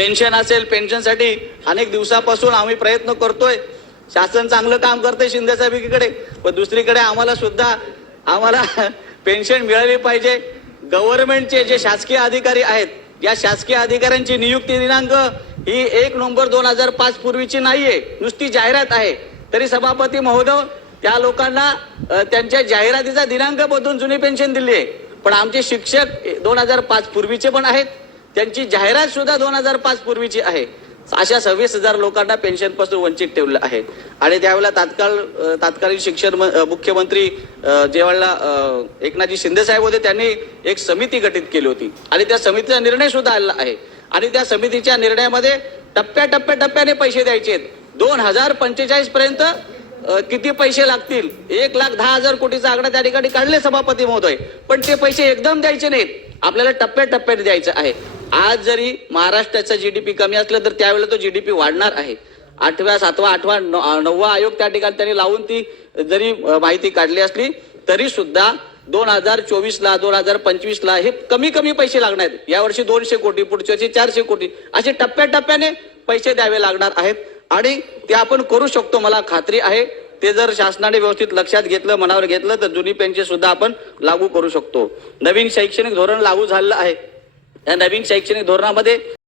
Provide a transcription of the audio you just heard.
Pension असेल पेन्शनसाठी अनेक दिवसापासून आम्ही प्रयत्न करतोय. शासन चांगलं काम करतंय शिंदे साहेब एकीकडे पण दुसरीकडे आम्हाला सुद्धा आम्हाला पेन्शन मिळाली पाहिजे. गव्हर्नमेंटचे जे शासकीय अधिकारी आहेत या शासकीय अधिकाऱ्यांची नियुक्ती दिनांक ही एक नोव्हेंबर दोन हजार पाच पूर्वीची नाहीये नुसती जाहिरात आहे. तरी सभापती महोदय त्या लोकांना त्यांच्या जाहिरातीचा दिनांक बदलून जुनी पेन्शन दिली आहे पण आमचे शिक्षक दोन हजार पाच पूर्वीचे पण आहेत. त्यांची जाहिरात सुद्धा दोन हजार पाच पूर्वीची आहे. अशा सव्वीस हजार लोकांना पेन्शनपासून वंचित ठेवलं आहे. आणि त्यावेळेला तात्काळ तात्कालीन शिक्षण म- मुख्यमंत्री अ, जेव्हा एकनाथजी शिंदे साहेब होते त्यांनी एक समिती गठीत केली होती. आणि त्या समितीचा निर्णय सुद्धा आलेला आहे. आणि त्या समितीच्या निर्णयामध्ये टप्प्या टप्प्या टप्प्याने पैसे द्यायचे आहेत. दोन हजार पंचेचाळीस पर्यंत किती पैसे लागतील? एक लाख दहा हजार कोटीचा आकडा त्या ठिकाणी काढले सभापती महोदय. पण ते पैसे एकदम द्यायचे नाहीत. आपल्याला टप्प्या टप्प्याने द्यायचं आहे. आज जरी महाराष्ट्राचा जीडीपी कमी असलं तर त्यावेळेला तो जीडीपी वाढणार आहे. आठव्या सातवा आठवा न- नववा आयोग त्या ठिकाणी त्यांनी लावून ती जरी माहिती काढली असली तरी सुद्धा दोन हजार चोवीस ला दोन हजार पंचवीस ला हे कमी कमी पैसे लागणार आहेत. यावर्षी दोनशे कोटी पुढच्या वर्षी चारशे कोटी. असे टप्प्याटप्प्याने पैसे द्यावे लागणार आहेत. आणि ते आपण करू शकतो मला खात्री आहे. ते जर शासनाने व्यवस्थित लक्षात घेतलं मनावर घेतलं तर जुनी पेन्शन सुद्धा आपण लागू करू शकतो. नवीन शैक्षणिक धोरण लागू झालेलं आहे. या नवीन शैक्षणिक धोरणामध्ये